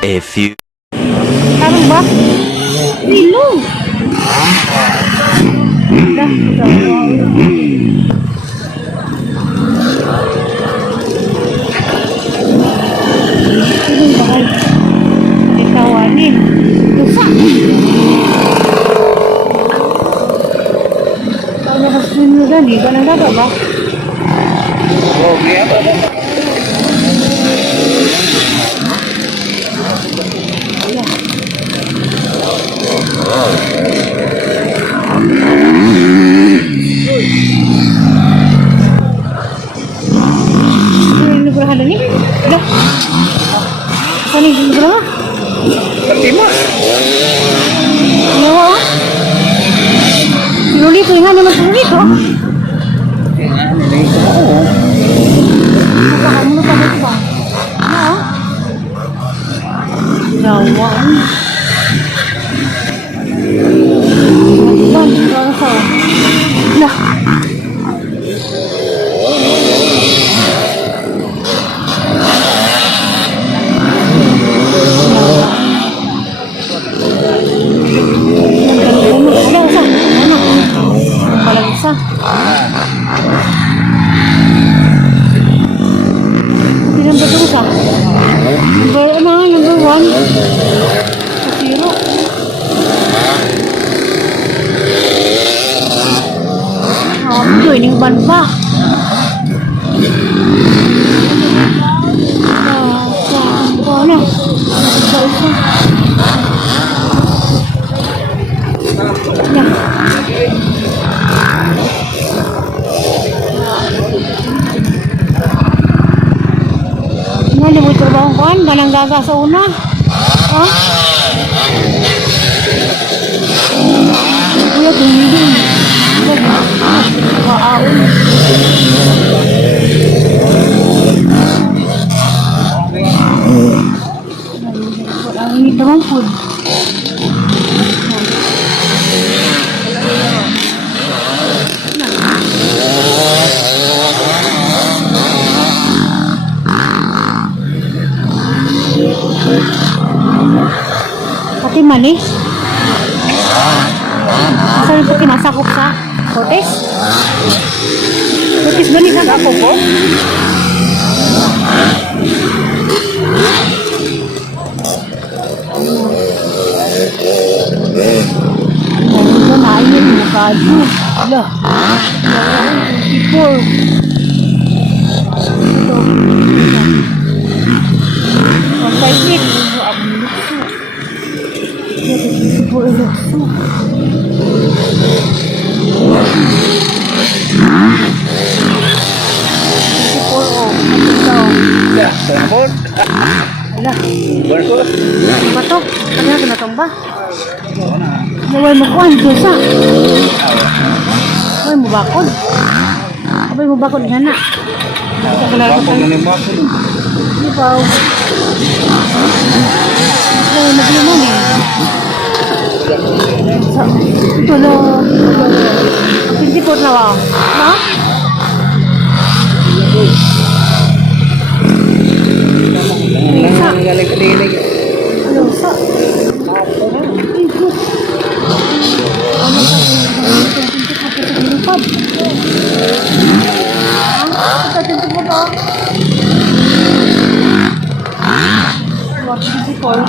A few. Tarong ba? Ilong! Ilong ba ay? Ikawanin. Lusa! Kalau nakasin mo gani, ganang daga ba? Oh, iya. Ini berhala ni? Dah. Saan yung berhala? Terima. Nawa? Sinulito, nga naman sinulito. Ini kamu. Napakamulo pa dito ba? Ano? Nawa. Ano sa? Lah. Isa. Bilang betul ka? Number 1. Zero. Ito, ini ban pa. Ano? Isa. Ano mo trabaho kan? Ganang gaga sa una. Ha? Kuya, tumigil. Maaon. Ang init naman po. Pati manis. Saan ito kinasakop sa kotes? Kotes ba nilang ako po? Ayun ba na ayun mo kado? Ala. 24. Ito. 158. Ya, telepon. Ala, Berkut. ba to? Kanina kinatomba? Naway mo kuhan, Diyosa. Naway mo bakod. Abay mo bakod nga na. Bapak ini apa? Di ba? Naway maglo mo ni. Ito na. 24 na ba? Ha? Galing-galing. Ano sa? Ano sa?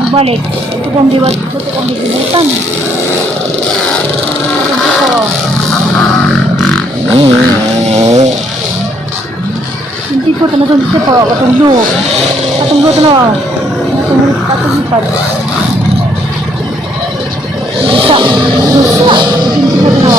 Balik. Ito kong diwat. Ito kong dibutan. Hindi po tanong ito po. Katunglo. Katunglo ito na. Katungipad. Bisa. Bisa. Hindi po ito na.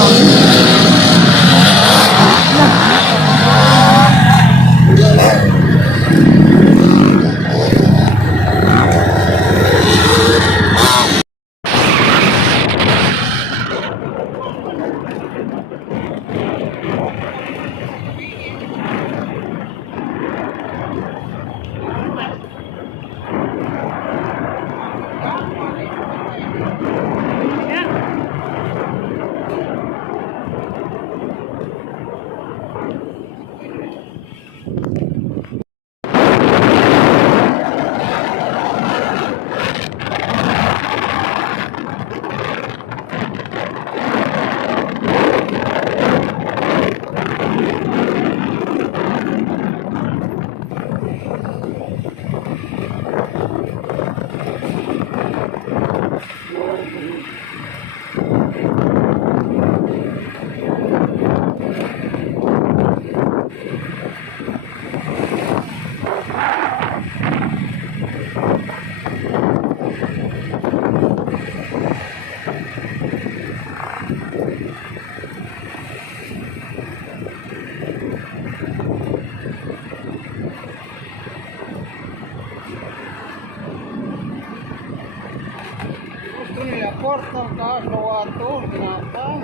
Portal ka, sawato, binatang.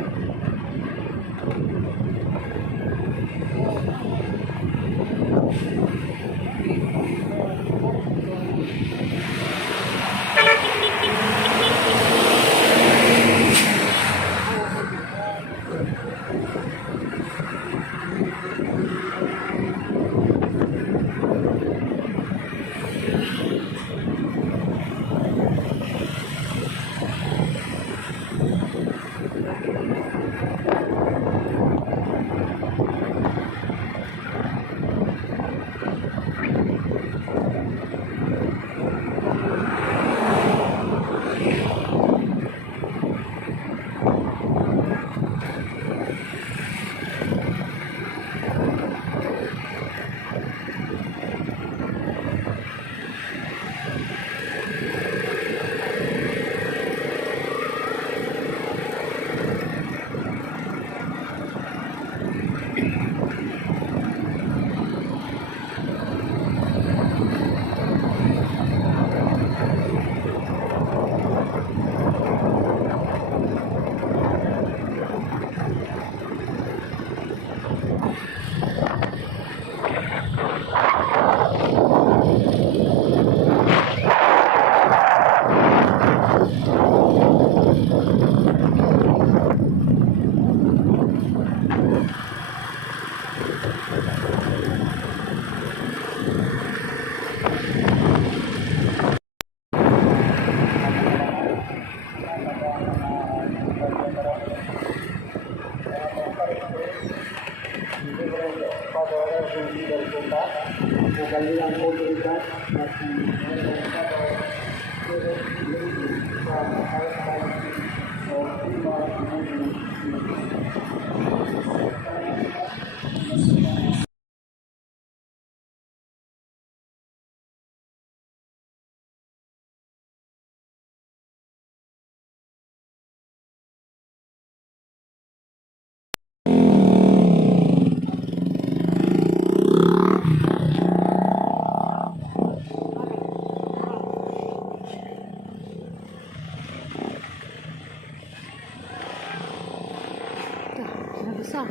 Nabasa.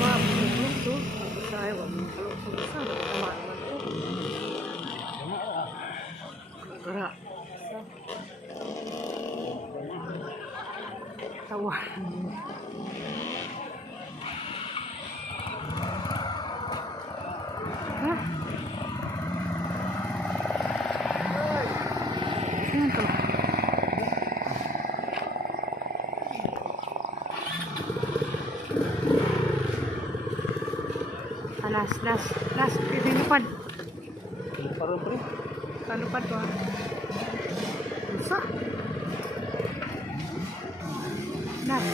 Wah, belum tuh. Saya wah, kalau susah, teman-teman tuh. Gerak. Tawa. Hah? Ano to? Last. Pinupad. Parang pre. Pinupad ko. Sa? Last.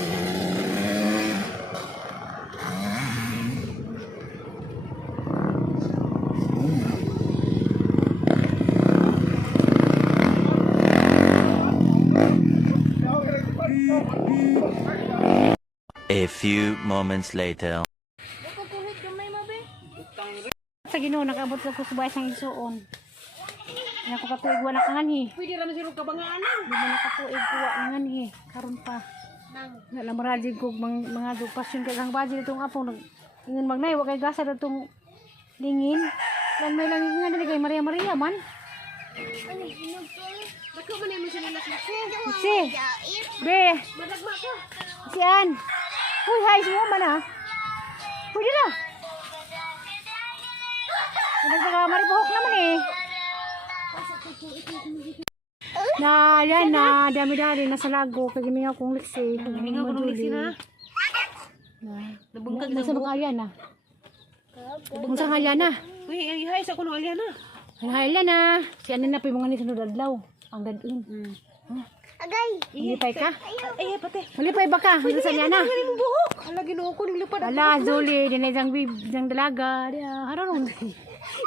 A few moments later. Sa Ginoo nakaabot sa kusubay sang igsuon. Nya ko katuig wala kanganhi. Pwede raman sila kabangaan. Di mo nakatuig kuwa nanganhi karon pa. Na lamaradig kog mga pasyon kay kang baji ditong apong ngingon magnay wa kay gasa datong lingin. Lan may lang nga dili kay Maria man. Bako man mo sila nakasi. Si. Be. Madagma ka. Si An. Uy, hay semua mana? Uy, dila. Nagtaga maripohok naman eh. Na, yan na, dami-dami nasa lago. Kagimingaw kong liksi. Kagimingaw kong liksi na. Nabungkag na sa mga Aliana. Bungsa nga Aliana. Uy, hay sa kuno Aliana. Hay Aliana. Si Anin na po yung mga nisunod adlaw. Ang gadun. Agay. Malipay ka? Ay, pati. Malipay ba ka? Ano sa Aliana? Ay, mo buhok. Ala Ginoo ko nilipad. Ala, Zuli. Dinay jang dalaga. Hararon.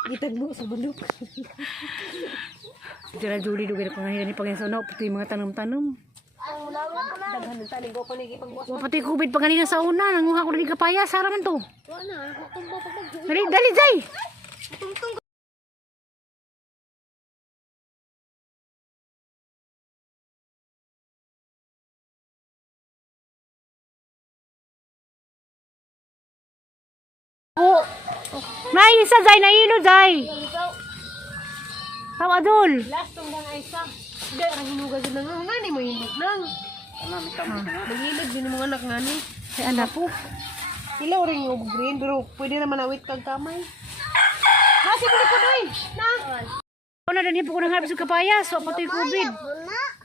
Gitagbo sa bundok. Dira Zuli dugay ko nga ni pagyan sa no. Pati mga tanong-tanong. Daghan ng tanig ko ni ipagbukas. O pati kubid pa ganina sa una. Nanguha ko na di kapaya. Sara man to. Wala, ako tumbo pag nag. Dali, dali, Zay. Oh. Nay, isa, Zay. Nailo, Zay. Tawa, Dol. Last tong dang isa. Hindi, ang hinuga dyan nga. Ngani mo hinog nang. Magilid din ang mga anak ngani. Ay, anak po. Ilaw rin yung green, pero pwede naman awit kag kamay. Nasi po po doy. Na. Ako na din po ko ng harap sa kapaya. So, pati kubid.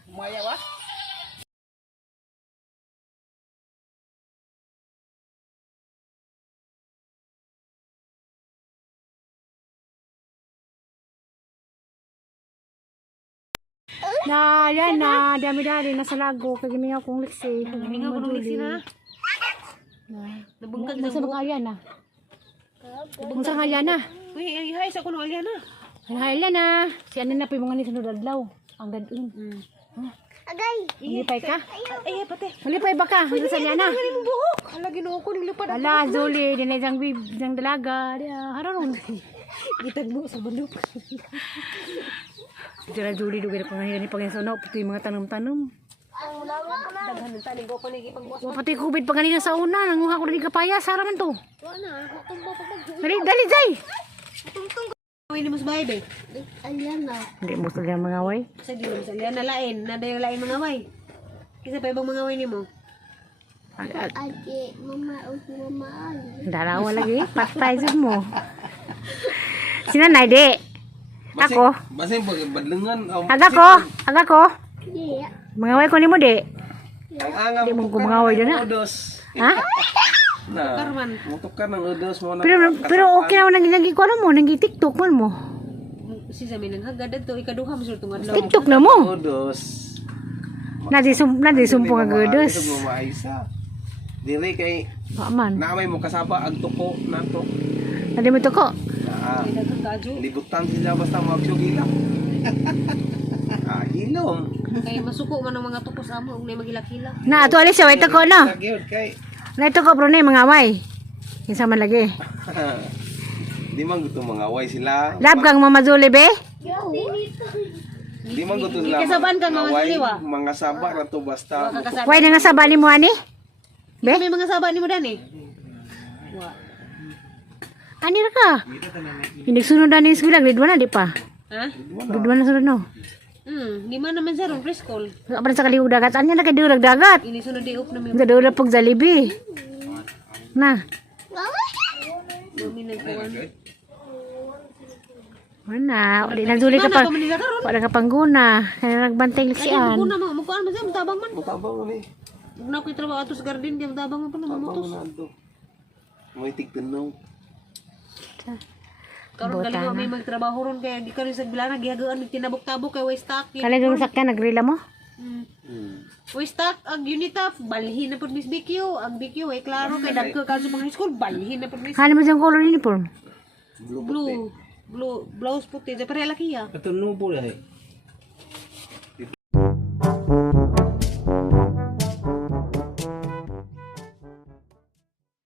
Umaya ba? Na, yan na. Dami-dami. Nasa lago. Kagamingaw kong liksi. Mingaw ko ng liksi na. Nabungkag Nasa baka yan na. Nasa nga yan na. Uy, ay sa kuno alya na. Halala na. Si ano na po yung mga nisunod adlaw. Ang gadun. Agay. Malipay ka? Ay, pate. Malipay ba ka? Hanggang sa na. Ang mo buhok. Ala ginoo ko nilipad. Ala, Zuli. Dinay isang bib. Isang dalaga. Hararon. Gitag mo sa balok. Dira Zuli. Dugay na pangahiran ni Pagyansono. Pati yung mga tanong-tanong. Daghan ng tanig ko ni ipagbukas. O pati kubid pa ganina sa una. Nanguha ko na di kapaya. Sara man to. Wala, ako tumbo pag nag. Dali, dali, Zay. Uy, ni mas bahay be. Hindi mo sila mga way. Sa di mo sa lian na lain, na dayo lain mga way. Kisa pa ibang mga way nimo. Dalawa lagi. Patay mo. Sinanay, di. Ako. Masing badlengan. Aga ko. Mga way ko ni mo, di. Ang angam Di mo ko mga way doon, ha? udos. Ha? Na. Karman. Mutukar ng udos mo na. Pero okay naman nagi ko mo, nagi TikTok man mo. Si Zami nang hagad to ikaduha mo sur tungad law. TikTok na mo. Udos. Nadi sumpong ang gudos. Ito mo maisa. Dili kay Paman. naamay mo kasaba ang tuko nato. Nadi mo to ko. Ah, Dagang kaju. libutan sila basta magsug ilang. Ah, ilom. Kay masuko man ang mga tupos amo ug nay magilak-hilak. Na ato alis siya, ito ko no. Nagyod kay. Na ito ko bro na mga way. Kinsa man lagi. Di man gusto mga away sila. Lab kang Mama Zuli be. Di man gusto sila. Ikasaban ka, mga away, siliwa. Mga saba na to basta. Kakasabi. Way na nga sa bali mo ani. Be? May mga saba nimo dani. Wa. Ani ra ka. Hindi sunod ani eskwela grade 1 na di pa. Ha? Grade 1 na sunod no. Di man naman sa ron preschool. Wala pa rin sa kaliwag dagat. Anya na kay durag dagat. Ini sunod di up na mi. Nga durag pag Jollibee. Na. Mami nagkuan. Wala, wala na Zuli ka pa. Wala ka pangguna. Kaya nagbantay Ay, liksian. ko na mo kuan man sa tabang man. Mutabang mo ni. Na ko trabaho ato sa garden di tabang man pa na Tabang mo motos. na to. May tigtanong. Karon galing mo may magtrabaho ron kaya gikan sa bilana gihagaan mig tinabok-tabok kay way stock. Kalagang sakyan, nagrila mo? Way stock ang unita balhin na pud Miss BQ. Ang BQ ay klaro kay dagko ka sa mga high school balhin na pud Miss Kala mo siyang color uniform? Blue. blue. Blue blouse puti sa pare laki ya. Ito nubo eh.